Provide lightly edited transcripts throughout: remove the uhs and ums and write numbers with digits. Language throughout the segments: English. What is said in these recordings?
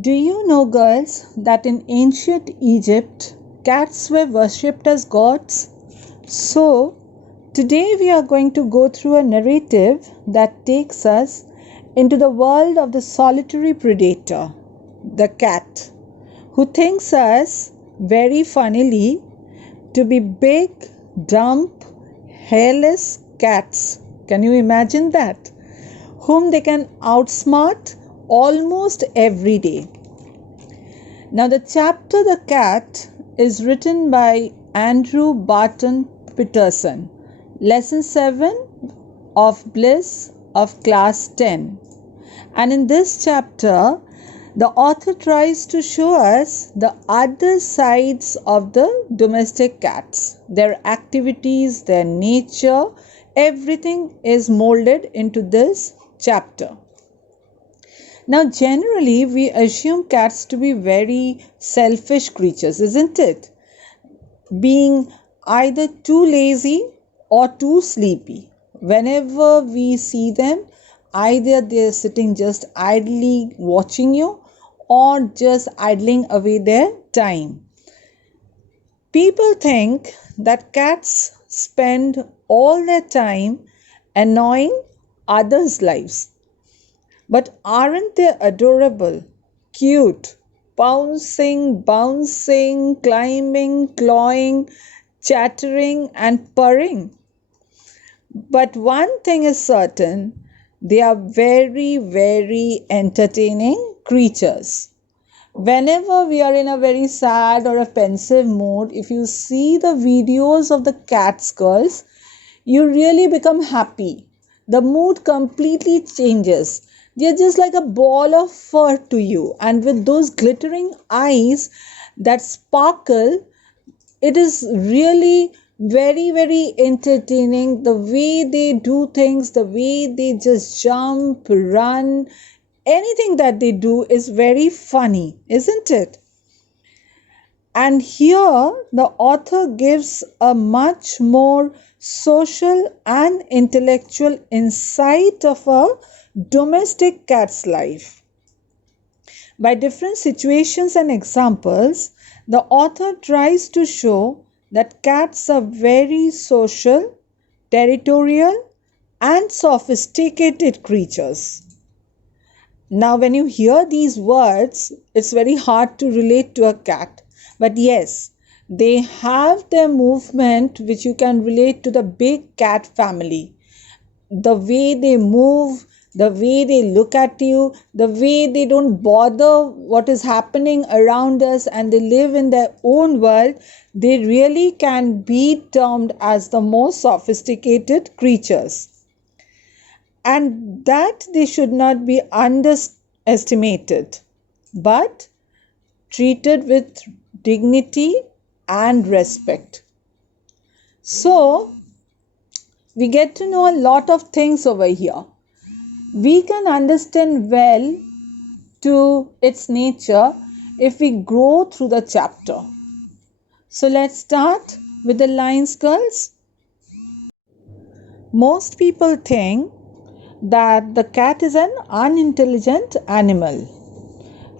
Do you know, girls, that in ancient Egypt, cats were worshipped as gods? So, today we are going to go through a narrative that takes us into the world of the solitary predator, the cat, who thinks us, very funnily, to be big, dumb, hairless cats. Can you imagine that? Whom they can outsmart almost every day. Now, the chapter The Cat is written by Andrew Barton Peterson, lesson 7 of Bliss of class 10. And in this chapter, the author tries to show us the other sides of the domestic cats, their activities, their nature, everything is molded into this chapter. Now, generally, we assume cats to be very selfish creatures, isn't it? Being either too lazy or too sleepy. Whenever we see them, either they're sitting just idly watching you or just idling away their time. People think that cats spend all their time annoying others' lives. But aren't they adorable, cute, bouncing, climbing, clawing, chattering and purring? But one thing is certain, they are very, very entertaining creatures. Whenever we are in a very sad or a pensive mood, if you see the videos of the cats, girls, you really become happy. The mood completely changes. They're just like a ball of fur to you, and with those glittering eyes that sparkle, it is really very, very entertaining. The way they do things, the way they just jump, run, anything that they do is very funny, isn't it? And here the author gives a much more social and intellectual insight of a domestic cat's life. By different situations and examples, the author tries to show that cats are very social, territorial, and sophisticated creatures. Now, when you hear these words, it's very hard to relate to a cat. But yes, they have their movement which you can relate to the big cat family. The way they move, the way they look at you, the way they don't bother what is happening around us and they live in their own world, they really can be termed as the most sophisticated creatures. And that they should not be underestimated, but treated with dignity and respect. So, we get to know a lot of things over here. We can understand well to its nature if we go through the chapter. So let's start with the lines, girls. Most people think that the cat is an unintelligent animal,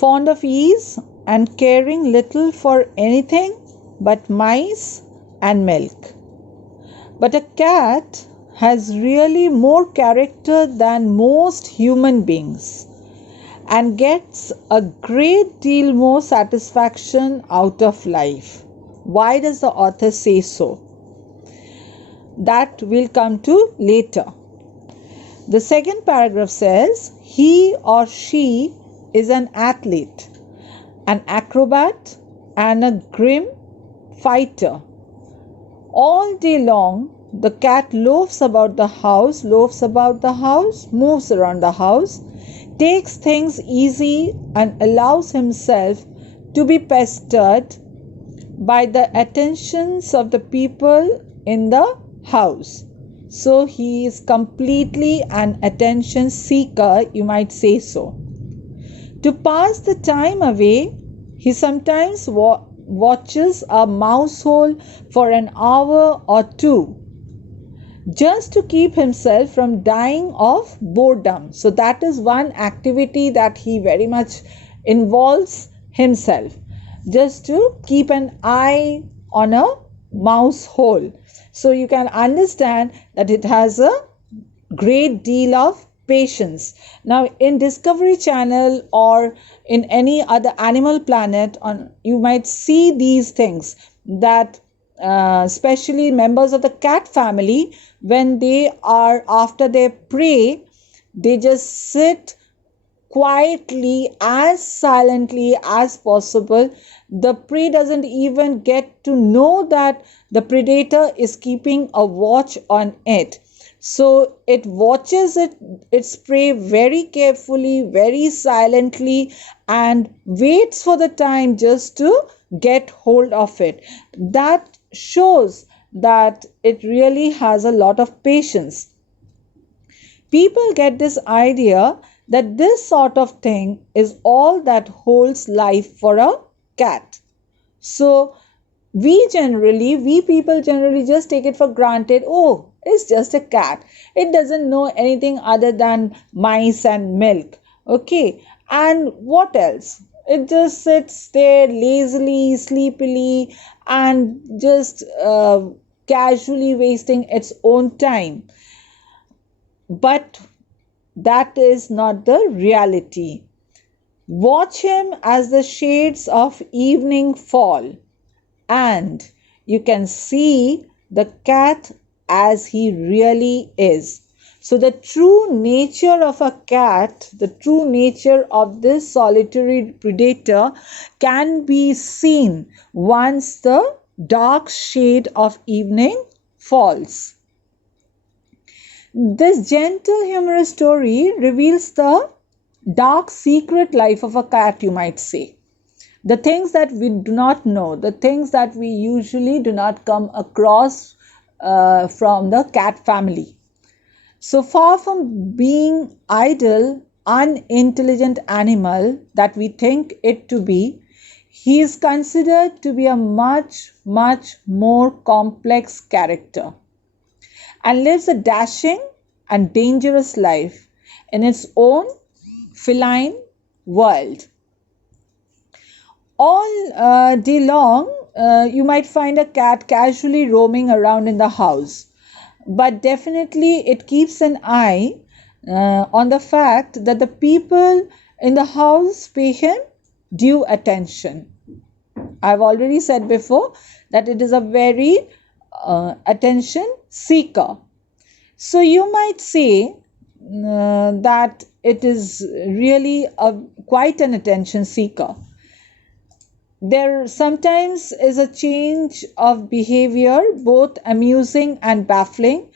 fond of ease and caring little for anything but mice and milk. But a cat has really more character than most human beings and gets a great deal more satisfaction out of life. Why does the author say so? That we'll come to later. The second paragraph says, he or she is an athlete, an acrobat, and a grim fighter. All day long, the cat loafs about the house, moves around the house, takes things easy and allows himself to be pestered by the attentions of the people in the house. So he is completely an attention seeker, you might say so. To pass the time away, he sometimes watches a mouse hole for an hour or two, just to keep himself from dying of boredom. So that is one activity that he very much involves himself just to keep an eye on a mouse hole. So you can understand that it has a great deal of patience. Now in Discovery Channel or in any other Animal Planet, on you might see these things that especially members of the cat family, when they are after their prey, they just sit quietly, as silently as possible. The prey doesn't even get to know that the predator is keeping a watch on it. So it watches its prey very carefully, very silently, and waits for the time just to get hold of it. That shows that it really has a lot of patience. People get this idea that this sort of thing is all that holds life for a cat. So we people generally just take it for granted. Oh, it's just a cat. It doesn't know anything other than mice and milk. Okay. And what else? It just sits there lazily, sleepily, and just casually wasting its own time. But that is not the reality. Watch him as the shades of evening fall, and you can see the cat as he really is. So the true nature of a cat, the true nature of this solitary predator can be seen once the dark shade of evening falls. This gentle, humorous story reveals the dark, secret life of a cat, you might say. The things that we do not know, the things that we usually do not come across from the cat family. So far from being idle, unintelligent animal that we think it to be, he is considered to be a much, much more complex character, and lives a dashing and dangerous life in its own feline world. All day long, you might find a cat casually roaming around in the house, but definitely it keeps an eye on the fact that the people in the house pay him due attention. I've already said before that it is a very attention seeker. So you might say that it is really quite an attention seeker. There sometimes is a change of behavior, both amusing and baffling.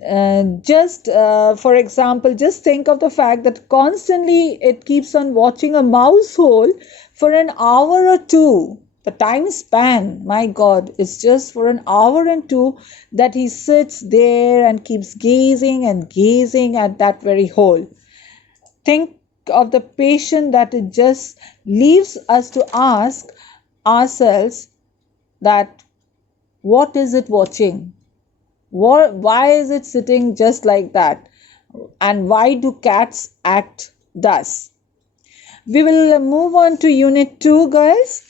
For example, just think of the fact that constantly it keeps on watching a mouse hole for an hour or two. The time span, my God, is just for an hour and two that he sits there and keeps gazing and gazing at that very hole. Think of the patience that it just leaves us to ask ourselves that what is it watching? Why is it sitting just like that? And why do cats act thus? We will move on to Unit 2, girls.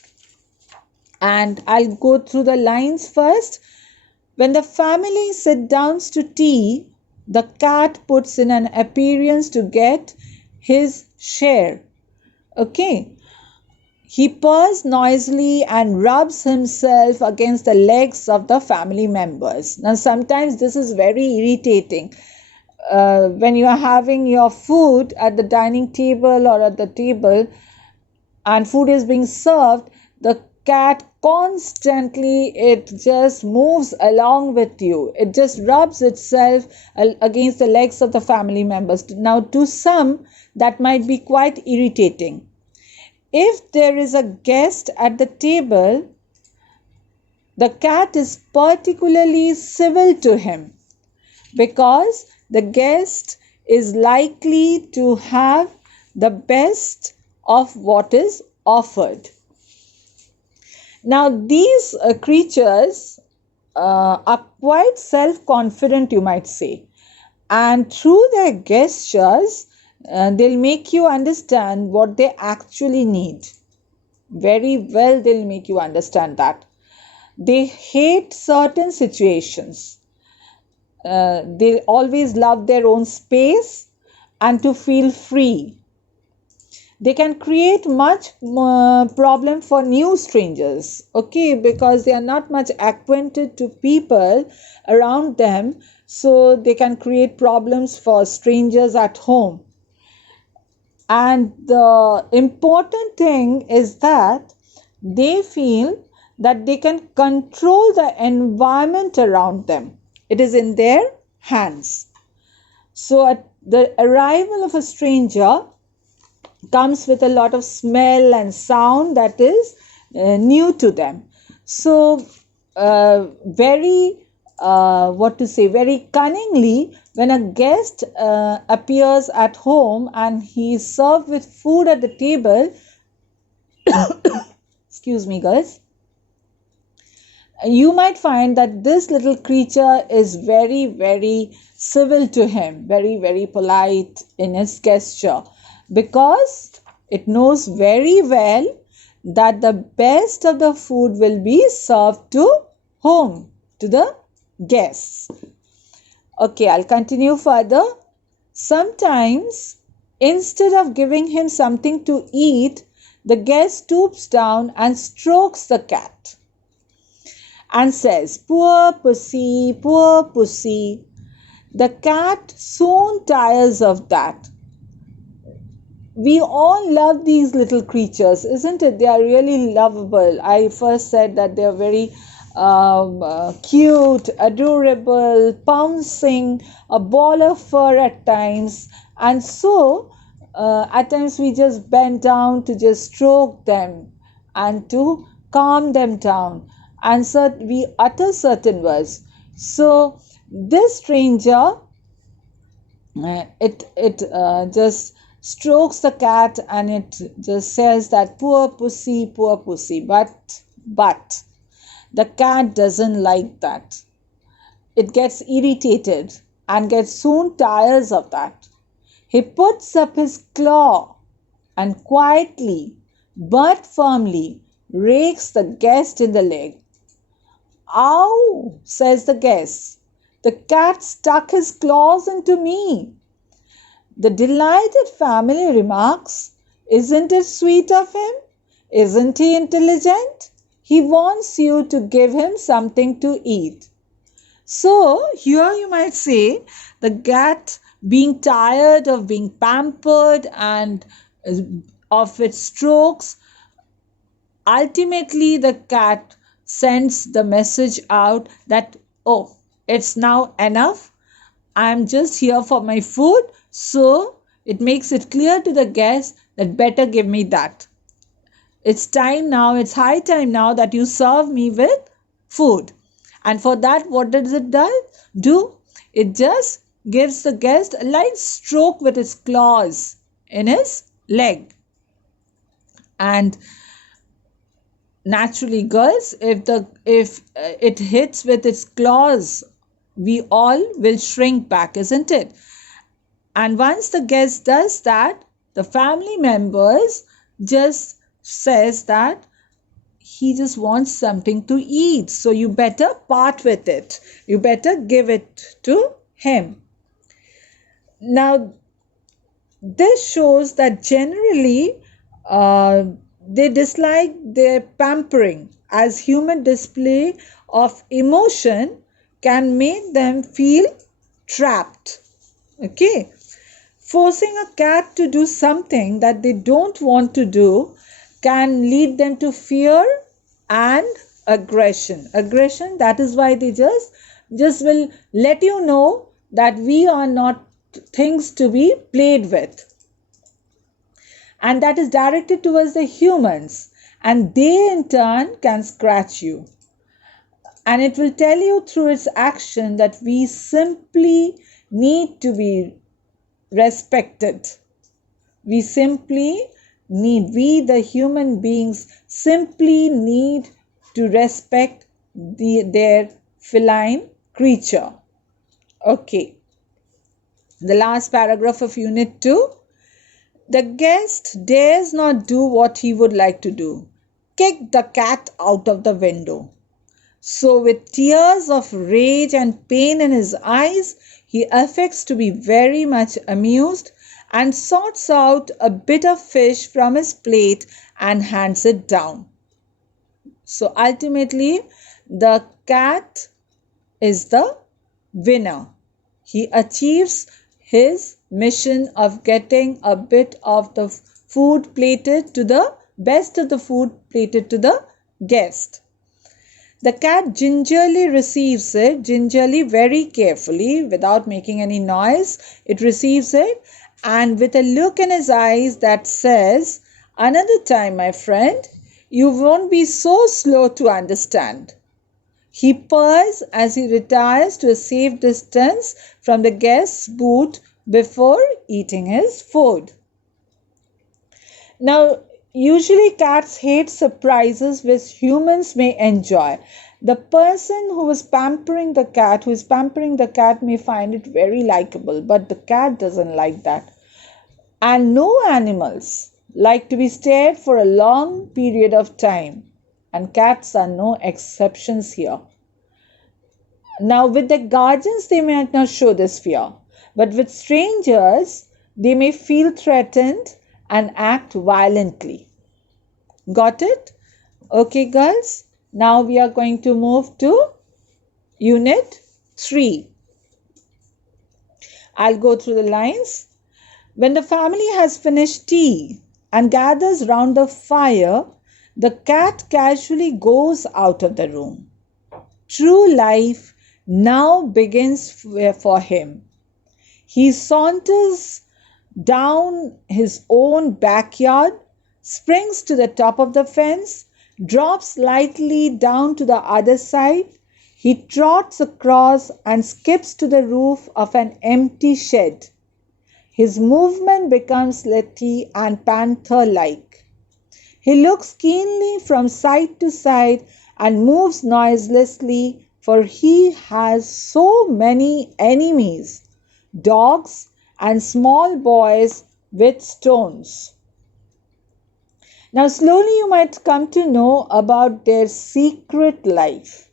And I'll go through the lines first. When the family sits down to tea, the cat puts in an appearance to get his share. Okay. He purrs noisily and rubs himself against the legs of the family members. Now, sometimes this is very irritating. When you are having your food at the dining table or at the table and food is being served, the cat constantly, it just moves along with you. It just rubs itself against the legs of the family members. Now, to some, that might be quite irritating. If there is a guest at the table, the cat is particularly civil to him because the guest is likely to have the best of what is offered. Now, these creatures are quite self-confident, you might say, and through their gestures, they'll make you understand what they actually need. Very well, they'll make you understand that. They hate certain situations. They always love their own space and to feel free. They can create much problem for new strangers, okay, because they are not much acquainted to people around them, so they can create problems for strangers at home. And the important thing is that they feel that they can control the environment around them. It is in their hands. So at the arrival of a stranger comes with a lot of smell and sound that is new to them. So very very cunningly, when a guest appears at home and he is served with food at the table, excuse me guys, you might find that this little creature is very, very civil to him, very, very polite in his gesture, because it knows very well that the best of the food will be served to home, to the guests. Okay, I'll continue further. Sometimes, instead of giving him something to eat, the guest stoops down and strokes the cat and says, "Poor pussy, poor pussy." The cat soon tires of that. We all love these little creatures, isn't it? They are really lovable. I first said that they are very cute, adorable, pouncing, a ball of fur at times. And so, at times we just bend down to just stroke them and to calm them down. And so we utter certain words. So, this stranger, it just strokes the cat and it just says that poor pussy, but the cat doesn't like that. It gets irritated and gets soon tires of that. He puts up his claw and quietly but firmly rakes the guest in the leg. "Ow," says the guest. "The cat stuck his claws into me." The delighted family remarks, "Isn't it sweet of him? Isn't he intelligent? He wants you to give him something to eat." So here you might say the cat, being tired of being pampered and of its strokes, ultimately the cat sends the message out that, "Oh, it's now enough. I'm just here for my food." So it makes it clear to the guest that better give me that. It's time now, it's high time now that you serve me with food. And for that, what does it do? It just gives the guest a light stroke with its claws in his leg. And naturally, girls, if it hits with its claws, we all will shrink back, isn't it? And once the guest does that, the family members just says that he just wants something to eat. So you better part with it. You better give it to him. Now, this shows that generally they dislike their pampering, as human display of emotion can make them feel trapped. Okay. Forcing a cat to do something that they don't want to do can lead them to fear and aggression. That is why they just will let you know that we are not things to be played with. And that is directed towards the humans, and they in turn can scratch you. And it will tell you through its action that we simply need to be respected. We the human beings simply need to respect their feline creature. Okay. The last paragraph of Unit 2. The guest dares not do what he would like to do, kick the cat out of the window. So, with tears of rage and pain in his eyes, he affects to be very much amused and sorts out a bit of fish from his plate and hands it down. So, ultimately, the cat is the winner. He achieves his mission of getting a bit of the food plated to the best of the food plated to the guest. The cat gingerly receives it, gingerly, very carefully, without making any noise. It receives it, and with a look in his eyes that says, "Another time, my friend, you won't be so slow to understand." He purrs as he retires to a safe distance from the guest's booth before eating his food. Now, usually cats hate surprises which humans may enjoy. The person who is pampering the cat, may find it very likable, but the cat doesn't like that. And no animals like to be stared for a long period of time, and cats are no exceptions here. Now, with the guardians, they may not show this fear, but with strangers, they may feel threatened and act violently. Got it? Okay, girls. Now we are going to move to Unit 3. I'll go through the lines. When the family has finished tea and gathers round the fire, the cat casually goes out of the room. True life now begins for him. He saunters down his own backyard, springs to the top of the fence, drops lightly down to the other side. He trots across and skips to the roof of an empty shed. His movement becomes lithe and panther-like. He looks keenly from side to side and moves noiselessly, for he has so many enemies, dogs and small boys with stones. Now, slowly you might come to know about their secret life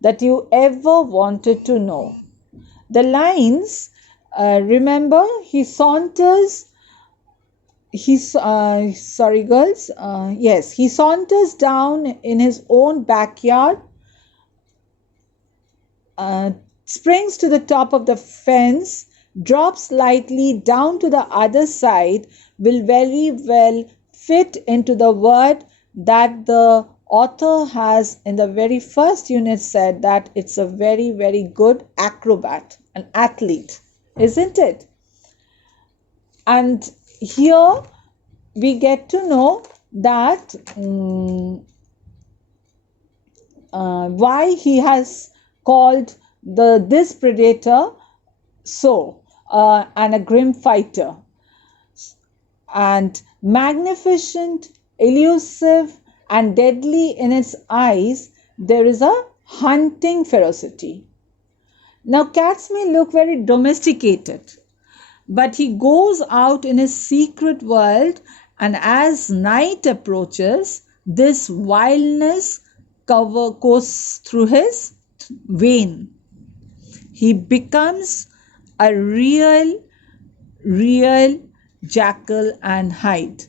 that you ever wanted to know. The lines, remember, he saunters down in his own backyard, springs to the top of the fence, drops lightly down to the other side, will very well fit into the word that the author has in the very first unit said, that it's a very, very good acrobat, an athlete, isn't it? And here we get to know that why he has called this predator so, and a grim fighter. And magnificent, elusive, and deadly in its eyes, there is a hunting ferocity. Now, cats may look very domesticated, but he goes out in his secret world, and as night approaches, this wildness goes through his vein. He becomes a real Jekyll and Hyde.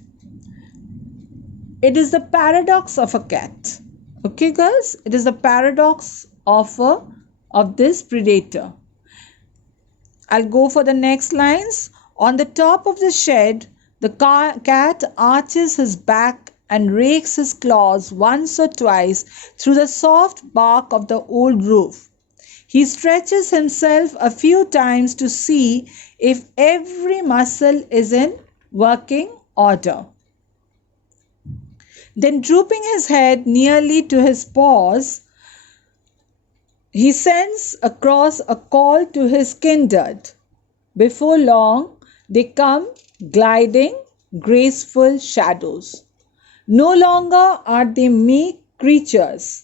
It is the paradox of a cat. Okay, girls? It is the paradox of this predator. I'll go for the next lines. On the top of the shed, the cat arches his back and rakes his claws once or twice through the soft bark of the old roof. He stretches himself a few times to see if every muscle is in working order. Then, drooping his head nearly to his paws, he sends across a call to his kindred. Before long, they come gliding, graceful shadows. No longer are they meek creatures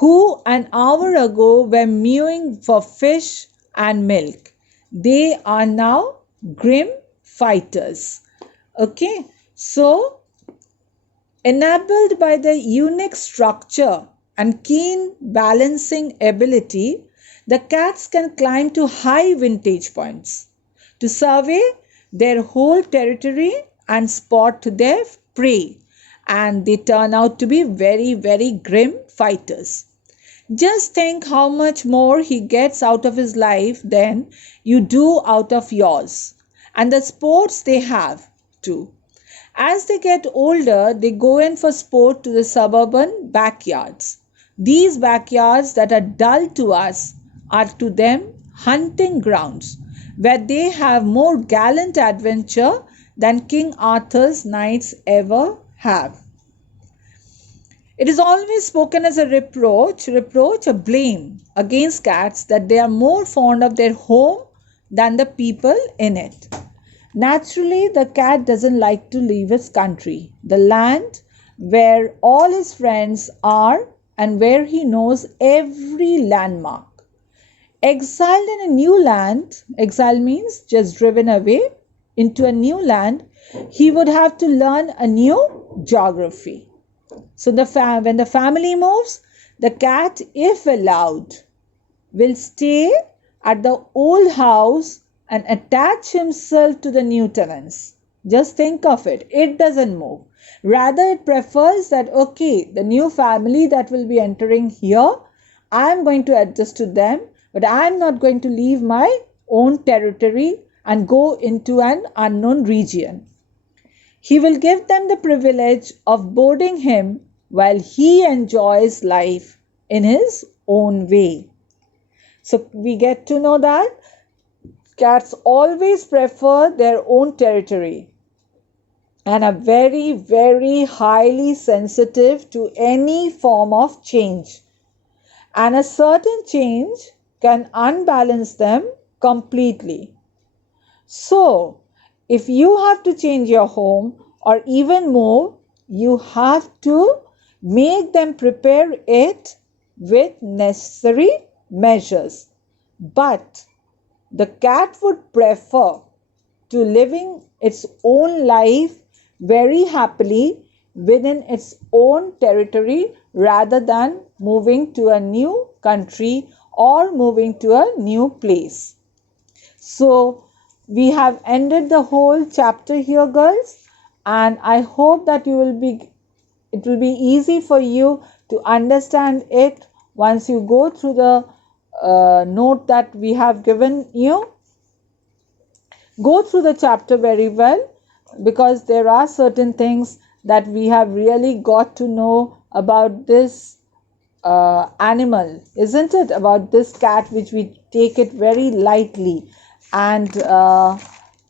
who an hour ago were mewing for fish and milk. They are now grim fighters. Okay, so enabled by the unique structure and keen balancing ability, the cats can climb to high vantage points to survey their whole territory and spot their prey, and they turn out to be very, very grim fighters. Just think how much more he gets out of his life than you do out of yours, and the sports they have too. As they get older, they go in for sport to the suburban backyards. These backyards that are dull to us are to them hunting grounds, where they have more gallant adventure than King Arthur's knights ever have. It is always spoken as a reproach or blame against cats that they are more fond of their home than the people in it. Naturally, the cat doesn't like to leave his country, the land where all his friends are and where he knows every landmark. Exiled in a new land, exile means just driven away into a new land, he would have to learn a new geography. So when the family moves, the cat, if allowed, will stay at the old house and attach himself to the new tenants. Just think of it. It doesn't move. Rather, it prefers that, okay, the new family that will be entering here, I'm going to adjust to them, but I'm not going to leave my own territory and go into an unknown region. He will give them the privilege of boarding him while he enjoys life in his own way. So we get to know that cats always prefer their own territory and are very, very highly sensitive to any form of change. And a certain change can unbalance them completely. So, if you have to change your home or even move, you have to make them prepare it with necessary measures. But the cat would prefer to living its own life very happily within its own territory rather than moving to a new country or moving to a new place. So we have ended the whole chapter here, girls, and I hope that it will be easy for you to understand it once you go through the note that we have given you. Go through the chapter very well, because there are certain things that we have really got to know about this animal, isn't it? About this cat, which we take it very lightly, and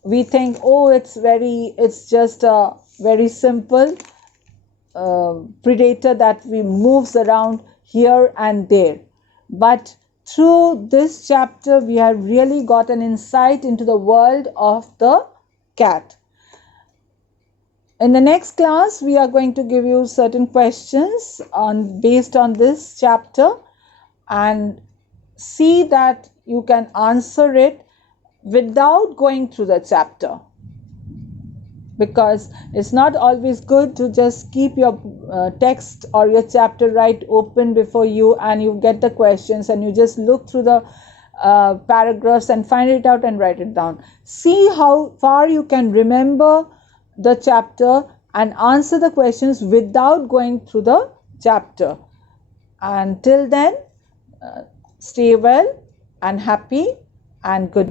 we think, oh, it's just a very simple predator that we moves around here and there. But through this chapter, we have really got an insight into the world of the cat. In the next class, we are going to give you certain questions based on this chapter, and see that you can answer it without going through the chapter, because it's not always good to just keep your text or your chapter right open before you and you get the questions and you just look through the paragraphs and find it out and write it down. See how far you can remember the chapter and answer the questions without going through the chapter. Until then, stay well and happy and good.